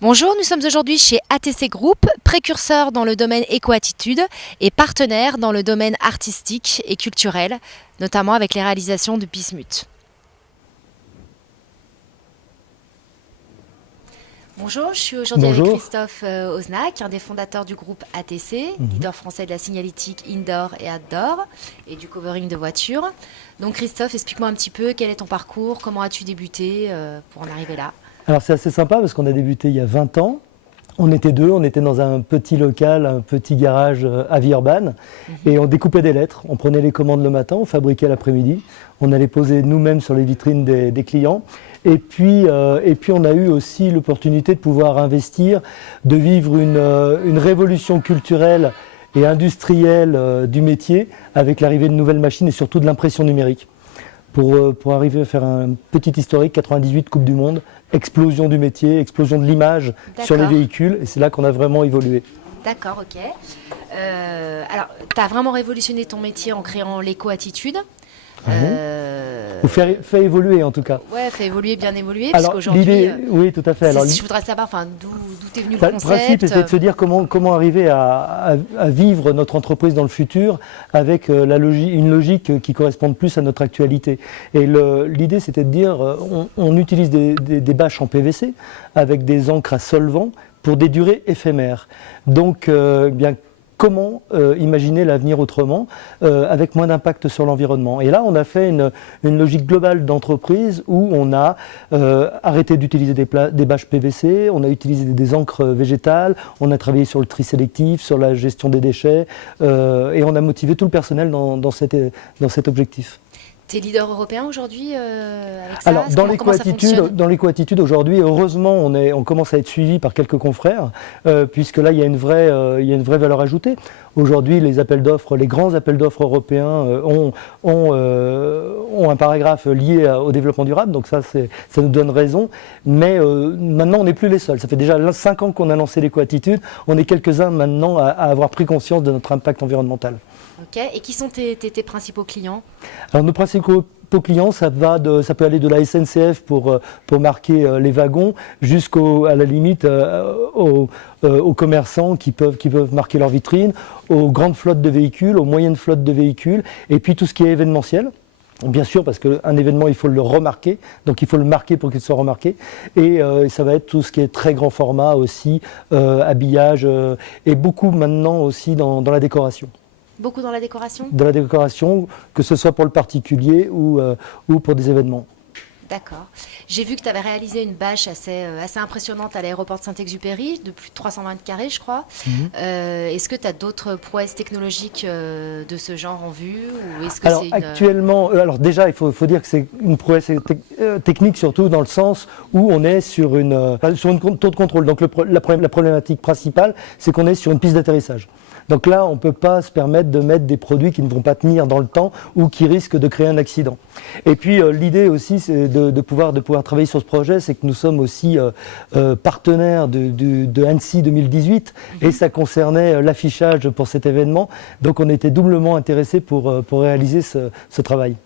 Bonjour, nous sommes aujourd'hui chez ATC Group, précurseur dans le domaine éco-attitude et partenaire dans le domaine artistique et culturel, notamment avec les réalisations de Bismuth. Bonjour, je suis aujourd'hui avec Christophe Osnac, un des fondateurs du groupe ATC, leader français de la signalétique indoor et outdoor et du covering de voitures. Donc Christophe, explique-moi un petit peu quel est ton parcours, comment as-tu débuté pour en arriver là? Alors c'est assez sympa parce qu'on a débuté il y a 20 ans. On était deux, on était dans un petit local, un petit garage à Villeurbanne et on découpait des lettres. On prenait les commandes le matin, on fabriquait l'après-midi. On allait poser nous-mêmes sur les vitrines des clients. Et puis on a eu aussi l'opportunité de pouvoir investir, de vivre une révolution culturelle et industrielle du métier avec l'arrivée de nouvelles machines et surtout de l'impression numérique. Pour arriver à faire un petit historique, 98 Coupe du Monde, explosion du métier, explosion de l'image sur les véhicules, et c'est là qu'on a vraiment évolué. D'accord, ok. Alors, tu as vraiment révolutionné ton métier en créant l'éco-attitude. Ou fait évoluer en tout cas. Ouais, fait évoluer, bien évoluer. Alors l'idée, oui, tout à fait. Alors, je voudrais savoir d'où est venu le concept. Le principe, c'est de se dire comment arriver à vivre notre entreprise dans le futur avec une logique qui corresponde plus à notre actualité. Et l'idée, c'était de dire, on utilise des bâches en PVC avec des encres à solvant pour des durées éphémères. Donc, bien comment imaginer l'avenir autrement, avec moins d'impact sur l'environnement. Et là, on a fait une logique globale d'entreprise où on a arrêté d'utiliser des bâches PVC, on a utilisé des encres végétales, on a travaillé sur le tri sélectif, sur la gestion des déchets, et on a motivé tout le personnel dans cet objectif. Tu es leader européen aujourd'hui avec ça? Alors, dans l'éco-attitude aujourd'hui, heureusement, on commence à être suivi par quelques confrères, puisque là, il y a une vraie valeur ajoutée. Aujourd'hui, les appels d'offres, les grands appels d'offres européens ont un paragraphe lié au développement durable, donc ça nous donne raison. Mais maintenant, on n'est plus les seuls. Ça fait déjà 5 ans qu'on a lancé l'éco-attitude. On est quelques-uns maintenant à avoir pris conscience de notre impact environnemental. Ok. Et qui sont tes principaux clients? Alors, nos principaux clients, ça peut aller de la SNCF pour marquer les wagons jusqu'à la limite aux commerçants qui peuvent marquer leurs vitrines, aux grandes flottes de véhicules, aux moyennes flottes de véhicules, et puis tout ce qui est événementiel. Bien sûr, parce qu'un événement, il faut le remarquer, donc il faut le marquer pour qu'il soit remarqué. Et ça va être tout ce qui est très grand format aussi, habillage, et beaucoup maintenant aussi dans la décoration. Beaucoup dans la décoration? Dans la décoration, que ce soit pour le particulier ou pour des événements. D'accord. J'ai vu que tu avais réalisé une bâche assez impressionnante à l'aéroport de Saint-Exupéry, de plus de 320 mètres carrés, je crois. Est-ce que tu as d'autres prouesses technologiques de ce genre en vue ou est-ce que actuellement, alors déjà, il faut dire que c'est une prouesse technique, surtout dans le sens où on est sur une tour de contrôle. Donc la problématique principale, c'est qu'on est sur une piste d'atterrissage. Donc là, on ne peut pas se permettre de mettre des produits qui ne vont pas tenir dans le temps ou qui risquent de créer un accident. Et puis l'idée aussi, c'est de pouvoir travailler sur ce projet, c'est que nous sommes aussi partenaires de Annecy 2018 et ça concernait l'affichage pour cet événement. Donc on était doublement intéressés pour réaliser ce travail.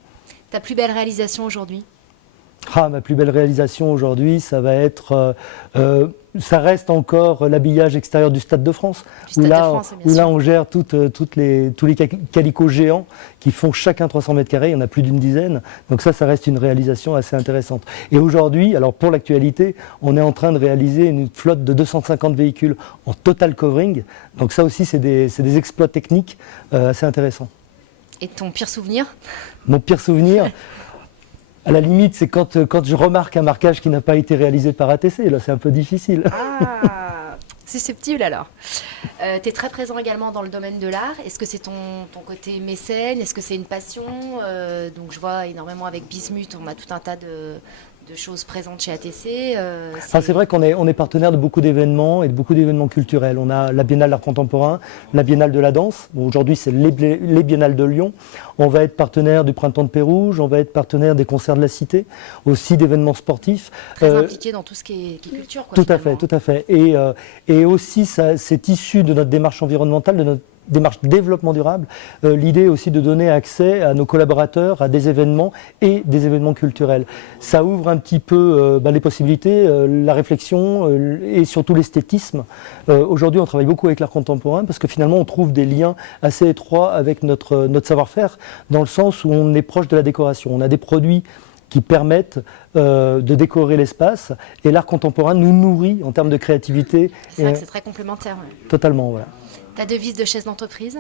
Ta plus belle réalisation aujourd'hui? Ma plus belle réalisation aujourd'hui, ça va être... ça reste encore l'habillage extérieur du Stade de France, où là on gère tous les calicots géants qui font chacun 300 mètres carrés, il y en a plus d'une dizaine, donc ça reste une réalisation assez intéressante. Et aujourd'hui, alors pour l'actualité, on est en train de réaliser une flotte de 250 véhicules en total covering, donc ça aussi c'est des exploits techniques assez intéressants. Et ton pire souvenir? Mon pire souvenir à la limite, c'est quand je remarque un marquage qui n'a pas été réalisé par ATC. Là, c'est un peu difficile. Ah, susceptible alors. Tu es très présent également dans le domaine de l'art. Est-ce que c'est ton côté mécène? Est-ce que c'est une passion? Donc, je vois énormément avec Bismuth, on a tout un tas de choses présentes chez ATC. C'est vrai qu'on est partenaire de beaucoup d'événements et de beaucoup d'événements culturels. On a la Biennale d'art contemporain, la Biennale de la danse. Bon, aujourd'hui, c'est les Biennales de Lyon. On va être partenaire du Printemps de Pérouge, on va être partenaire des concerts de la Cité, aussi d'événements sportifs. Très impliqué dans tout ce qui est culture. Tout à fait. Et aussi, c'est issu de notre démarche environnementale, de notre démarche développement durable, l'idée aussi de donner accès à nos collaborateurs à des événements et des événements culturels. Ça ouvre un petit peu les possibilités, la réflexion et surtout l'esthétisme. Aujourd'hui, on travaille beaucoup avec l'art contemporain parce que finalement, on trouve des liens assez étroits avec notre savoir-faire, dans le sens où on est proche de la décoration. On a des produits qui permettent de décorer l'espace, et l'art contemporain nous nourrit en termes de créativité. C'est vrai que c'est très complémentaire. Ouais. Totalement, voilà. Ta devise de chef d'entreprise?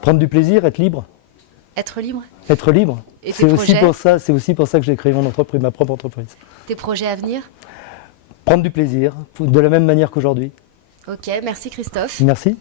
Prendre du plaisir, être libre. Être libre? Être libre. Et tes projets? C'est aussi pour ça que j'ai créé mon entreprise, ma propre entreprise. Tes projets à venir? Prendre du plaisir, de la même manière qu'aujourd'hui. Ok, merci Christophe. Merci.